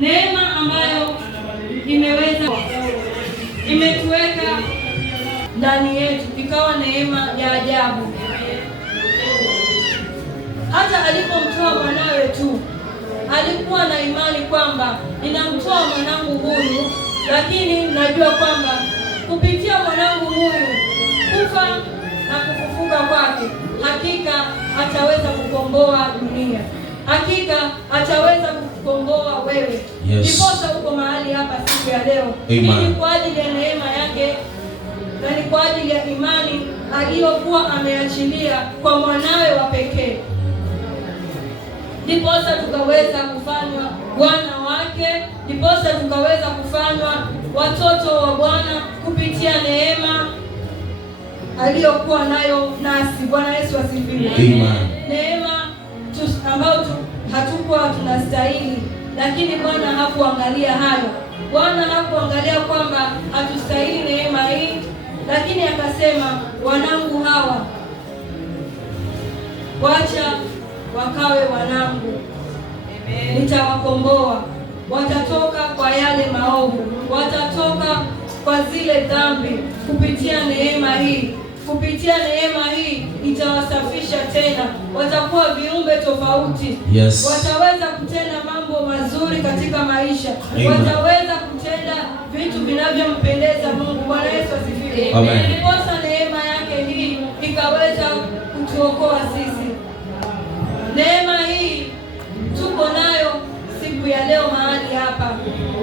neema ambayo imetuweka ndani yetu, ikawa neema ya ajabu. Hata alipomtoa mwanawe tu, alikuwa na imani kwamba ninamtoa mwanangu huyu, lakini najua kwamba kupitia mwanangu huyu kufa na kufufuka kwake, hakika ataweza kukomboa dunia, hakika ataweza kukomboa wewe. Ndiposa uko mahali hapa siku ya leo. Ni kwa ajili ya neema yake na ni kwa ajili ya imani aliyokuwa ameachilia kwa mwanawe wa pekee, ndiposa tukaweza kufanywa wana wake, ndiposa tukaweza kufanywa watoto wa Bwana kupitia neema aliyokuwa nayo nasi. Bwana Yesu asifiwe. Neema ambayo hatukuwa tunastahili, lakini Bwana hakuangalia hayo. Bwana hakuangalia kwamba hatustahili neema hii, lakini akasema, wanangu hawa wacha wakawe wanangu, nitawakomboa. Watatoka kwa yale maovu, watatoka kwa zile dhambi kupitia neema hii. Kupitia neema hii itawasafisha tena, watakuwa viumbe tofauti. Wataweza kutenda mambo mazuri katika maisha. Wataweza kutenda vitu vinavyompendeza Mungu. Bwana Yesu asifiwe. Ndiposa neema yake hii ikaweza kutuokoa sisi. Neema hii tuko nayo siku ya leo mahali hapa.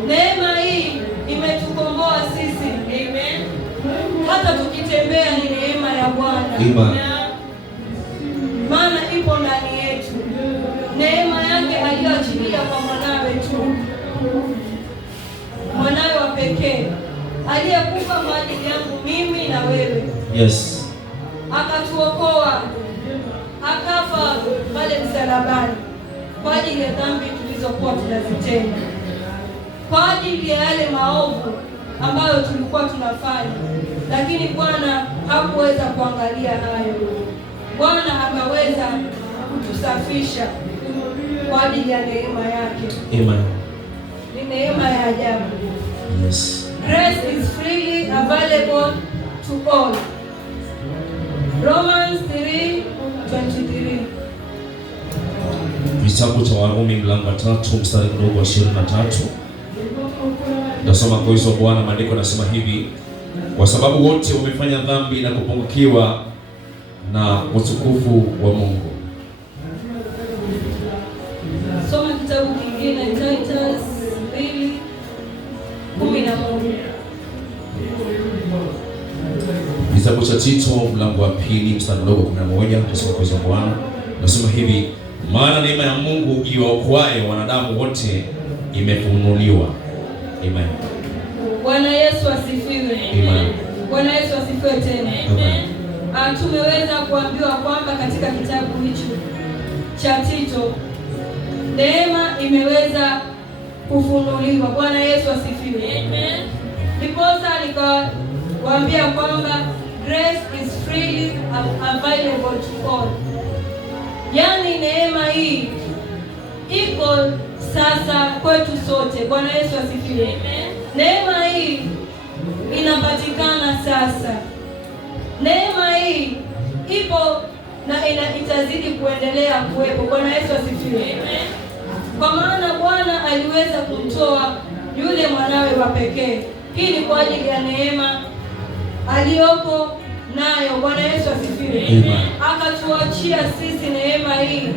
Neema hii imetukomboa sisi. Amen. Hata tukitembea ni neema ya Bwana. Maana ipo ndani yetu. Neema yake aliyoachilia kwa mwanawe tu. Mwanawe wa pekee aliyekufa kwa ajili yangu mimi na wewe. Akatuokoa. Akafa pale msalabani kwa ajili ya dhambi tulizokuwa tunazitenda, kwa ajili ya yale maovu ambayo tulikuwa tunafanya, lakini Bwana hakuweza kuangalia hayo. Bwana akaweza kutusafisha kwa ajili ya neema yake. Ni neema ya ajabu. Grace is freely available to all. Romans 3:23. Kitabu cha Warumi mlango wa 3 mstari mdogo wa 23. Nasoma kwa uwezo wa Bwana. Maandiko yanasema hivi: kwa sababu wote wamefanya dhambi na kupungukiwa na utukufu wa Mungu. Soma kitabu kingine, Titus 2:11. Kitabu cha Tito mlango wa 2 mstari mdogo 11. Nasoma kwa uwezo wa Bwana. Nasema hivi: maana neema ya Mungu iwaokoaye wanadamu wote imefunuliwa. Amen. Bwana Yesu asifiwe. Amen. Bwana Yesu asifiwe tena. Amen. Tumeweza kuambiwa kwamba katika kitabu hicho cha Tito neema imeweza kufunuliwa. Bwana Yesu asifiwe. Amen. Ndiposa nikawaambia kwamba grace is freely available to all. Yaani neema hii iko sasa kwetu sote. Bwana Yesu asifiwe. Amen. Neema hii inapatikana sasa. Neema hii ipo na itazidi kuendelea kuwepo. Bwana Yesu asifiwe. Amen. Kwa maana Bwana aliweza kumtoa yule mwanawe wa pekee. Hii ni kwa ajili ya neema aliyoko nayo. Bwana Yesu asifiwe. Amen. Akatuachia sisi neema hii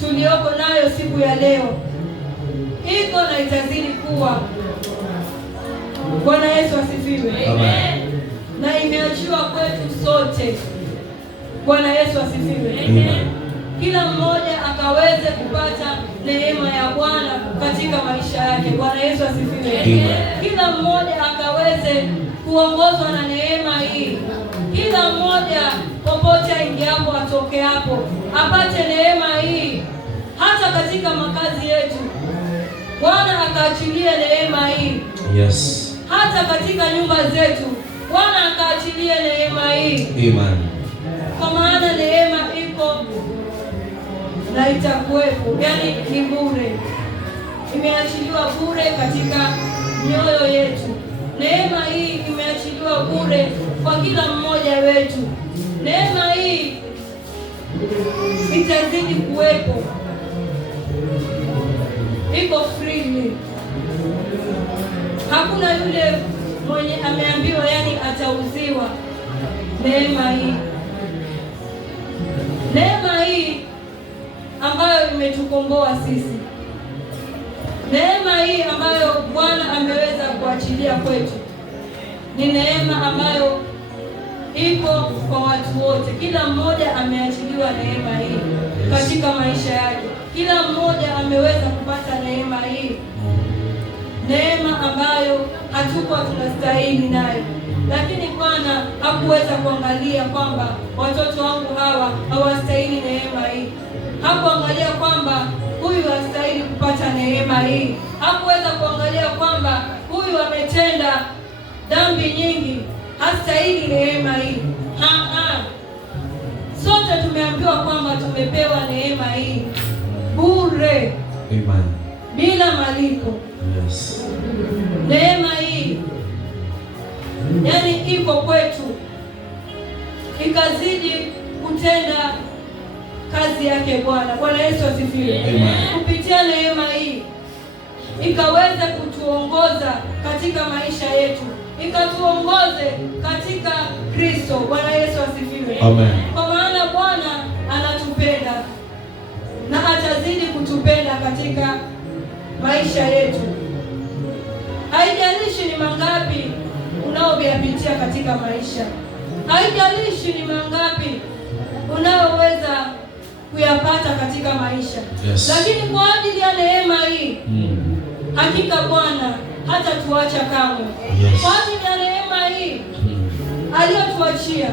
tuliyoko nayo siku ya leo. Iko na itazidi kuwa. Bwana Yesu asifiwe. Amen. Na imeachiwa kwetu sote. Bwana Yesu asifiwe. Amen. Kila mmoja akaweze kupata neema ya Bwana katika maisha yake. Bwana Yesu asifiwe. Amen. Kila mmoja akaweze kuongozwa na neema hii. Kila mmoja popote aingiapo atoke hapo apate neema hii. Hata katika makazi yetu Bwana akaachilie neema hii. Hata katika nyumba zetu Bwana akaachilie neema hii. Amen. Kwa maana neema iko na itakuwepo, yaani ni bure. imeachiliwa bure katika mioyo yetu. Neema hii imeachiliwa bure kwa kila mmoja wetu. Neema hii itazidi kuwepo, iko freely. Hakuna yule mwenye ameambiwa atauziwa neema hii. Neema hii ambayo imetukomboa sisi, neema hii ambayo Bwana ameweza kuachilia kwetu, ni neema ambayo iko kwa watu wote. Kila mmoja ameachiliwa neema hii katika maisha yake. Kila mmoja ameweza kupata neema hii, neema ambayo hatukuwa tunastahili nayo, lakini Bwana hakuweza kuangalia kwamba watoto wangu hawa hawastahili neema hii. Hakuangalia kwamba huyu hastahili kupata neema hii. Hakuweza kuangalia kwamba huyu ametenda dhambi nyingi, hastahili neema hii. Sote tumeambiwa kwamba tumepewa neema hii bure. Amen. Bila malipo. Yes. Neema hii iko kwetu, ikazidi kutenda kazi yake Bwana. Bwana Yesu asifiwe. Kupitia neema hii ikaweza kutuongoza katika maisha yetu, ikatuongoze katika Kristo. Bwana Yesu asifiwe. Amen. Kwa maana Bwana anatupenda na atazidi kutupenda katika maisha yetu. Haijalishi ni mangapi unaoyapitia katika maisha, haijalishi ni mangapi unaoweza kuyapata katika maisha. Yes. Lakini kwa ajili ya neema hii hakika Bwana hatatuacha kamwe. Yes. Kwa ajili ya neema hii aliyotuachia,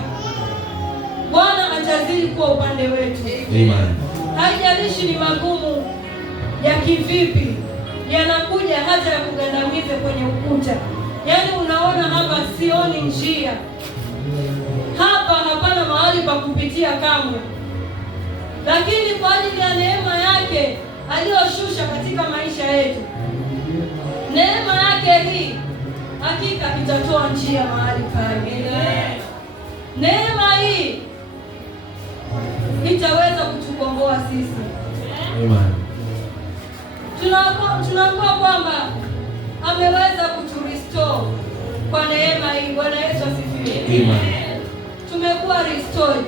Bwana atazidi kuwa upande wetu. Amen. Haijalishi ni magumu ya kivipi yanakuja, hata ya kugandamize kwenye ukuta. Unaona hapa sioni njia, hapa hapana mahali pa kupitia kamwe, lakini kwa ajili ya neema yake aliyoshusha katika maisha yetu, neema yake hii hakika itatoa njia mahali pale. Neema hii itaweza kutukomboa sisi. Amen. Tunaambiwa kwamba ameweza kuturestore kwa neema hii. Bwana Yesu asifiwe. Amen. Tumekuwa restored.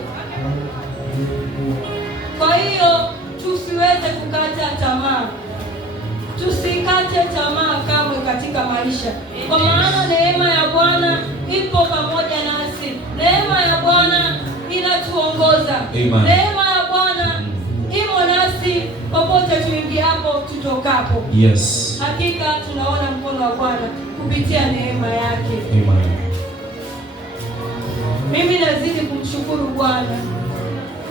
Kwa hiyo tusiweze kukata tamaa, tusikate tamaa kamwe katika maisha, kwa maana neema ya Bwana ipo pamoja nasi. Neema ya Bwana inatuongoza. Neema ya Bwana imo nasi popote tuingiapo, tutokapo. Yes. Hakika tunaona mkono wa Bwana kupitia neema yake. Amen. Mimi nazidi kumshukuru Bwana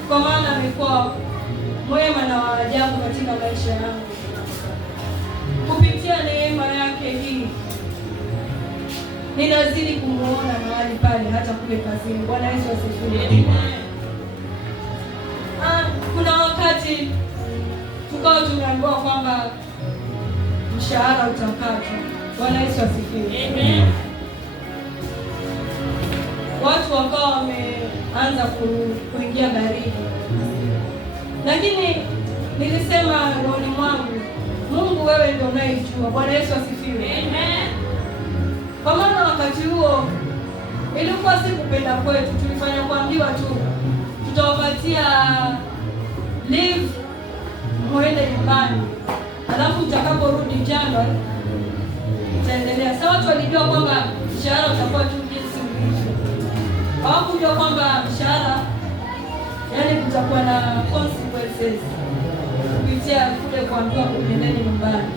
kwa maana amekuwa mwema na wa ajabu katika maisha yangu. Kupitia neema yake hii ninazidi kumuona mahali pale, hata kule kazini. Bwana Yesu asifiwe. Amen. Kuna wakati tukawa tumeambiwa kwamba mshahara utakatwa. Bwana Yesu asifiwe. Amen. Watu wakawa wameanza kuingia baridi, lakini nilisema rohoni mwangu, Mungu wewe ndio unayejua. Bwana Yesu asifiwe. Amen. Kwa maana wakati huo ilikuwa si kupenda kwetu, tulifanya kuambiwa tu tutawapatia leave muende nyumbani, alafu mtakaporudi Januari itaendelea. Sasa watu walijua kwamba mshahara utakuwa tu jinsi ulivyo. Hawakujua kwamba mshahara kutakuwa na consequences kupitia kule kuambiwa kuendeni nyumbani.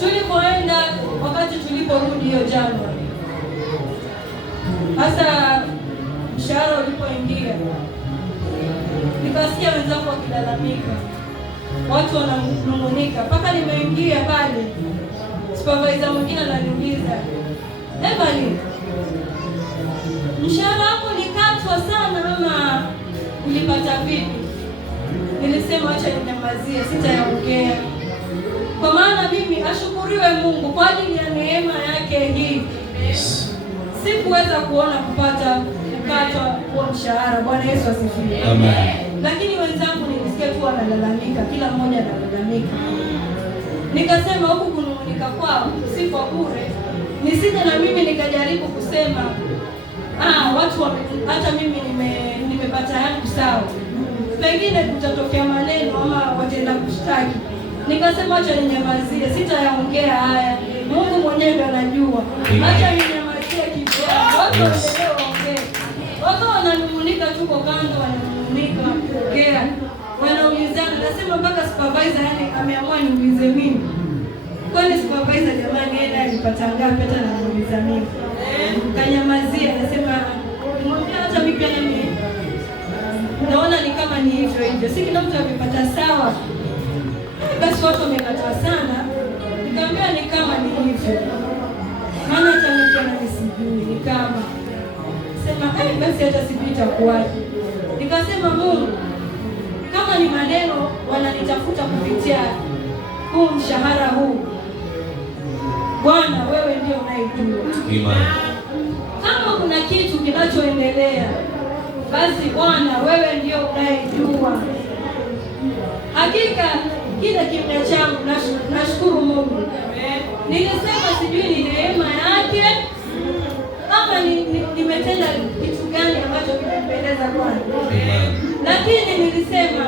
Tulipoenda, wakati tuliporudi hiyo Januari, hasa mshahara ulipoingia, nikasikia wenzangu wakilalamika, watu wananung'unika, mpaka nimeingia pale, supervisor mwingine ananiuliza, Evelyn, mshahara wako ulikatwa sana ama ulipata vipi? nilisema acha ninyamazie, sitayaongea. Kwa maana mimi ashukuriwe Mungu kwa ajili ya neema yake hii. Sikuweza kuona kukatwa kwa mshahara. Bwana Yesu asifiwe. Amen. Lakini wenzangu nilisikia tu wanalalamika, kila mmoja analalamika. Nikasema huku kunung'unika kwao si kwa bure. Nisije na mimi nikajaribu kusema watu hata mimi nimepata yangu sawa. Pengine kutatokea maneno ama wataenda kushtaki. Nikasema acha ninyamazie, sitayaongea haya. Mungu mwenyewe ndiye anajua. Acha ninyamazie kidogo. Watu waendelee waongee. Watu wananung'unika tu kwa kando, wananung'unika kuongea. Wanaulizana, nasema mpaka supervisor yani ameamua niulize mimi. Kwani supervisor jamani yeye alipata ngapi hata anauliza mimi. Kanyamazia, nasema mwambie hata mimi pia nami. Naona ni kama ni hivyo. Si kila mtu amepata sawa. Basi watu wamekatwa sana. Nikamwambia ni kama ni hivyo. Maana hata mimi pia nisijui ni kama. Sema basi hata sijui itakuwaje. Nikasema Mungu, kama ni maneno wananitafuta kupitia huu mshahara huu, Bwana wewe ndio unayejua. Amen. Kama kuna kitu kinachoendelea, basi Bwana wewe ndio unayejua. Hakika kile kimya changu nashukuru Mungu. Nilisema sijui ni neema yake ama nimetenda kitu gani ambacho kinampendeza Bwana. Lakini nilisema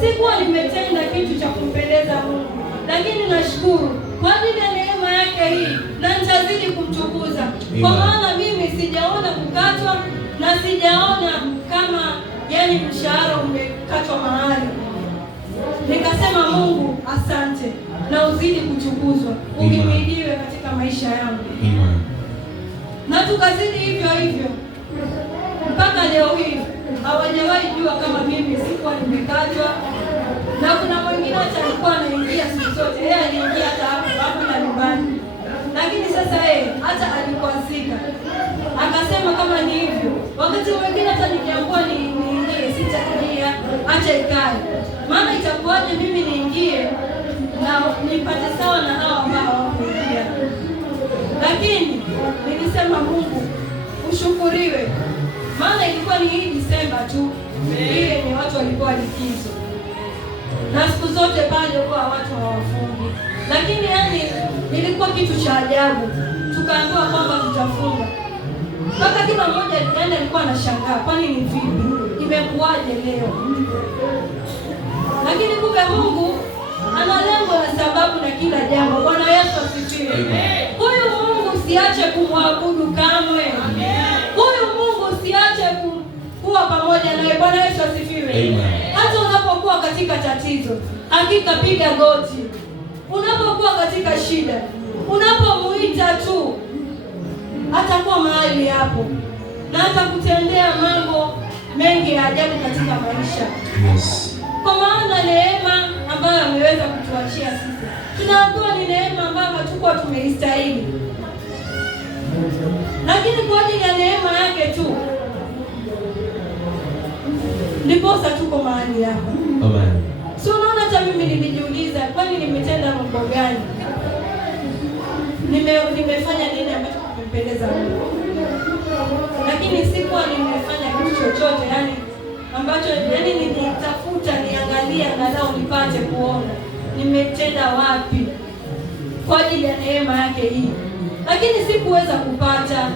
sikuwa nimetenda kitu cha kumpendeza Mungu, lakini nashukuru kwa ajili ya neema yake hii na nitazidi kumtukuza. Kwa maana mimi sijaona kukatwa na sijaona kama yani mshahara umekatwa mahali. Nikasema Mungu asante na uzidi kutukuzwa, uhimidiwe katika maisha yangu. Na tukazidi hivyo hivyo mpaka leo hii. Hawajawahi jua kama mimi sikuwa nimekatwa. Na kuna mwingine hata alikuwa anaingia siku zote, yeye aliingia hata hapo na nyumbani. Lakini sasa yeye hata alikwazika. Akasema kama ni hivyo, wakati mwingine hata nikiambiwa niingie sitaingia, acha ikae. Maana itakuwaje mimi niingie na nipate sawa na hao ambao hawakuingia. Lakini nilisema Mungu ushukuriwe. Maana ilikuwa ni hii Disemba tu. Ile ni watu walikuwa likizo. Na siku zote pale kwa watu hawafungi. Lakini yani ilikuwa kitu cha ajabu. Tukaambiwa kwamba tutafunga. Mpaka kila mmoja yani alikuwa anashangaa, kwani ni vipi? Imekuwaje leo? Lakini kumbe Mungu ana lengo na sababu na kila jambo. Bwana Yesu asifiwe. Huyu Mungu siache kumwabudu kamwe. Huyu Mungu siache kuwa pamoja naye. Bwana Yesu asifiwe. Hata unapokuwa katika tatizo, hakika piga goti. Unapokuwa katika shida, unapomuita tu, atakuwa mahali hapo na atakutendea mambo mengi ya ajabu katika maisha. Kwa maana neema ambayo ameweza kutuachia sisi, tunaambiwa ni neema ambayo hatukuwa tumeistahili, lakini kwa ajili ya neema yake tu ndiposa tuko mahali hapa. Amen. So unaona, hata mimi nilijiuliza, kwani nimetenda mambo gani? Nimefanya nini ambacho kimempendeza Mungu? Lakini sikuwa nimefanya kitu chochote yani ambacho yani nilitafuta niangalie angalau nipate kuona nimetenda wapi kwa ajili ya neema yake hii. Lakini sikuweza kupata,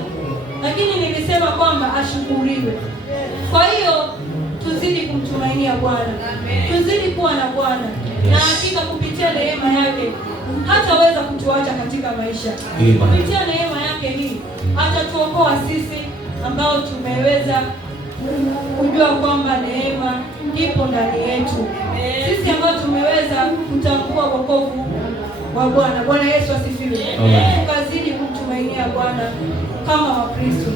lakini nilisema kwamba ashukuriwe. Kwa hiyo tuzidi kumtumainia Bwana, tuzidi kuwa na Bwana, na hakika kupitia neema yake hataweza kutuacha katika maisha. Kupitia neema yake hii atatuokoa sisi ambao tumeweza kujua kwamba neema ipo ndani yetu, sisi ambao tumeweza kutambua wokovu wa Bwana. Bwana Yesu asifiwe. Tukazidi kumtumainia Bwana kama Wakristo,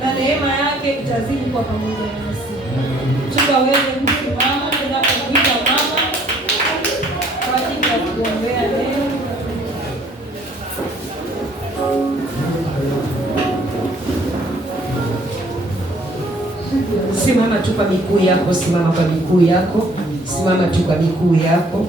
na neema yake itazidi kuwa pamoja nasi. Tukaweze kusimama tunapomuita mama kwa ajili ya kuombea leo. Simama tu kwa miguu yako, simama kwa miguu yako. Simama tu kwa miguu yako.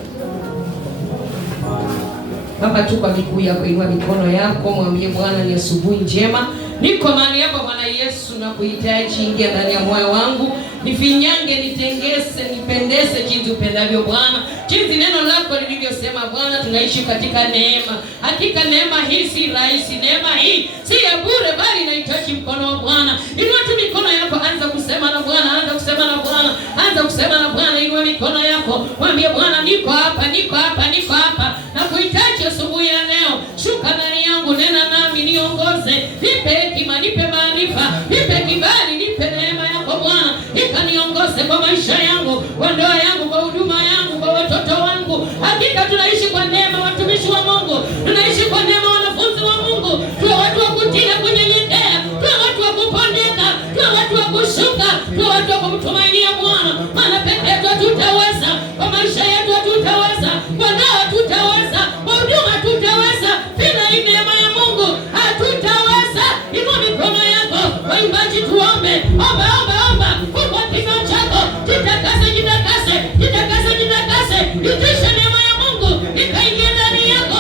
Mama tu kwa miguu yako, inua mikono yako, mwambie Bwana, ni asubuhi njema. Niko mahali hapa Bwana Yesu, na kuhitaji, ingia ndani ya moyo wangu. Nifinyange, nitengese, nipendeze jinsi upendavyo Bwana. Jinsi neno lako lilivyosema Bwana, tunaishi katika neema. Hakika neema hii si rahisi, neema hii si ya bure, bali inahitaji mkono wa Bwana. Inua tu mikono yako, anza kusema na Bwana, anza kusema na Bwana, anza kusema na Bwana. Inua mikono yako, mwambie Bwana, niko hapa, niko hapa, niko hapa. Na kuhitaji asubuhi ya leo. Shuka ndani yangu, nena nami, niongoze. Nipe hekima, nipe maarifa, nipe kibali, nipe neema yako Bwana. Ikaniongoze kwa maisha yangu, kwa ndoa yangu, kwa huduma yangu, kwa watoto wangu. Hakika tunaishi kwa neema, watumishi wa Mungu. Tunaishi kwa neema, wanafunzi wa Mungu. Tuwe watu wa kutii na kunyenyekea. Tuwe watu wa kupondeka. Tuwe watu wa kushuka. Tuwe watu wa kumtumainia Bwana. Maana peke yetu hatutaweza. Kwa maisha yetu hatutaweza. Kwa ndoa hatutaweza. Kwa huduma hatutaweza. Bila hii neema ya Mungu hatutaweza. Inua mikono yako. Waimbaji tuombe. Omba, omba, omba. Fungua kinywa chako. Jitakase, jitakase. Jitakase, jitakase. Itisha neema ya Mungu ikaingia ndani yako,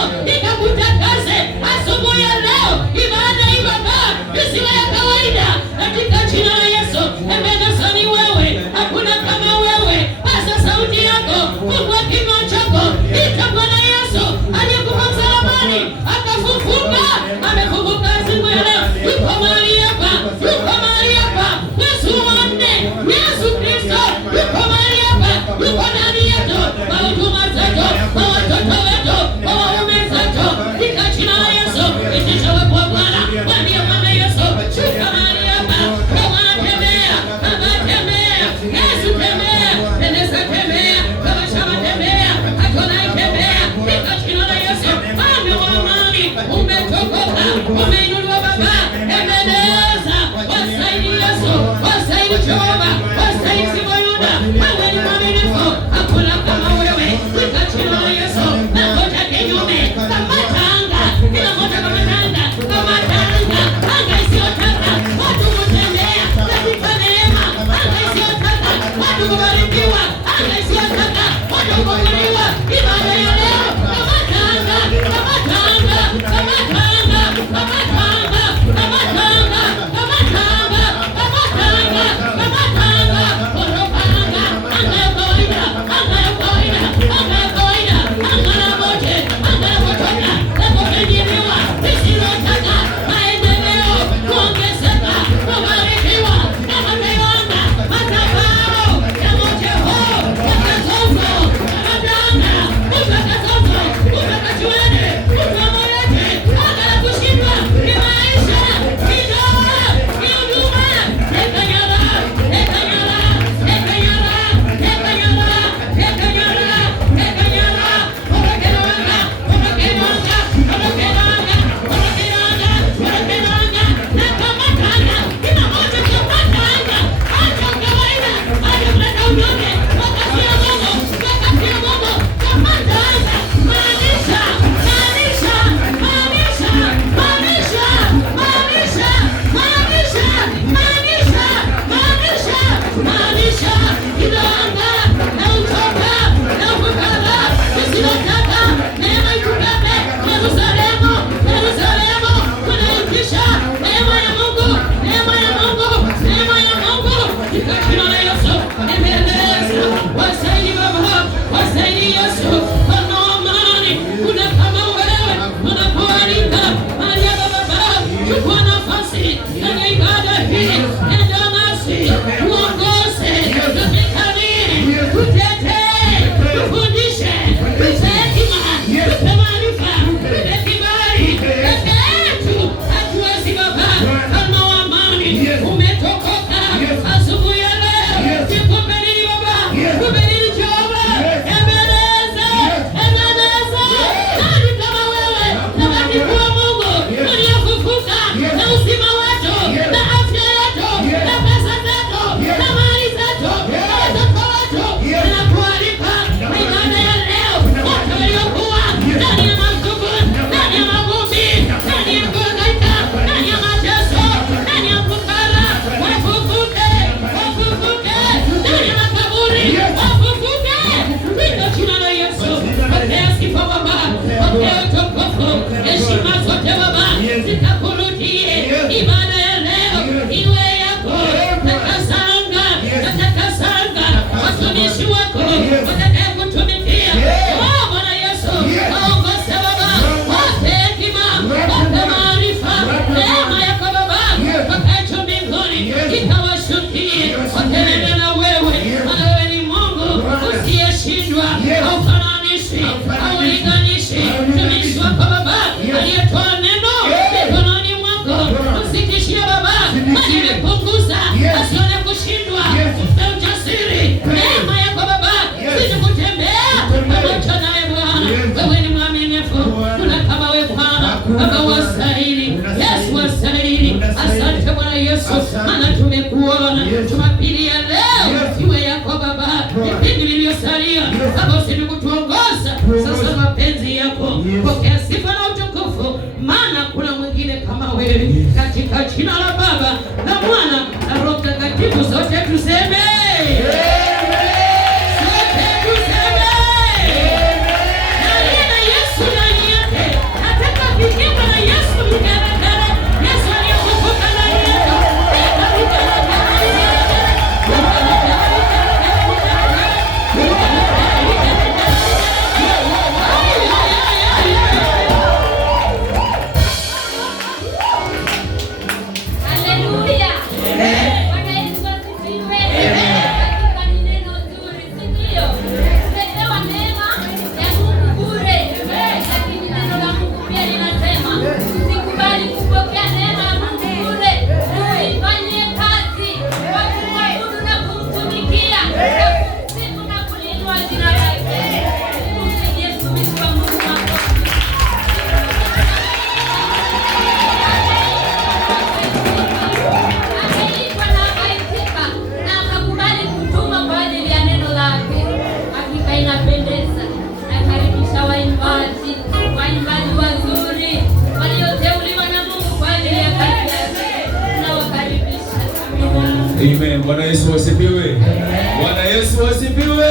ikakutakase. Asubuhi ya leo ibada ibada isiwe ya kawaida katika jina la Yesu. Ebeneza ni wewe, hakuna kama wewe. Pasa sauti yako, fungua kinywa chako. Ita Bwana Yesu aliyekufa msalabani akafufuka. Amefufuka siku ya leo. Yuko mahali hapa, yuko mahali hapa. Yesu wanne, Yesu Kristo yuko mahali hapa, yuko ndani yetu, kwa huduma zetu, kwa watoto wetu, kwa waume zetu. Katika jina la Yesu, itisha wepo Bwana. Mwambie Bwana Yesu, shuka mahali hapa. Bwana tembea, Baba tembea, Yesu tembea, Teresa tembea, Baba Shama tembea, Adonai tembea. Katika jina la Yesu, Bwana wa amani, umetokoka, umeinuliwa Baba. Ebeneza, wasaidi Yesu, wasaidi Jehova, wasaidi Simoyuda. Wewe ni mwaminifu, hakuna kama wewe. Katika jina la Yesu, nakoja kinyume, kamata anga, kila moja kamata anga, kamata anga, anga isiyotaka watu kutembea katika neema, anga isiyotaka watu kubarikiwa, anga isiyotaka watu kufunguliwa. Ibada ya leo, kamata anga, kamata anga, kamata anga, kamata anga, kamata anga, kamata anga, kamata anga, kamata anga, ondoka anga, anga ya kawaida, anga ya kawaida, anga ya kawaida, anga la mote, anga la kutoka, la kufanyiliwa, lisilotaka maendeleo, kuongezeka, kubarikiwa, na mameona, matabao, ya mote huu, utakazozo, matanga, utakazozo, utakachuene, utamorete, anga la kushindwa, ni maisha, ni ndoa, ni huduma, ekanyara, ekanyara, ekanyara, ekanyara, ekanyara, ekanyara, orokelanga, orokelanga, orokelanga, orokelanga, orokelanga, na kamatanga, kila moja kamatanga, acha kawaida, acha kuleta unyonge, wakati ya Mungu, wakati ya Mungu, kamatanga, maanisha, maanisha, maanisha, maanisha, maanisha, maanisha, maanisha, maanisha, maanisha, kidonda, na utoka, na ukukala, isilotaka, neema ikukabe, Yerusalemu, Yerusalemu, tunaitisha, neema ya Mungu, neema ya Mungu, neema ya Mungu, katika jina la Yesu, ebeneza, wasaidi Baba, wasaidi Yesu, Bwana wa amani, kuna kama wewe, unapoalika, mahali hapa Baba, chukua nafasi, ndani ya ibada hii, enda nasi, tuongoze, tufikanie, tutetee, tufundishe, tupe hekima, tupe maarifa, tupe kibali, peke yetu hatuwezi Baba. Bwana wa amani, umetokoka asubuhi ya leo, tukupe nini Baba, tupe nini Amen. Bwana Yesu asifiwe. Bwana Yesu asifiwe.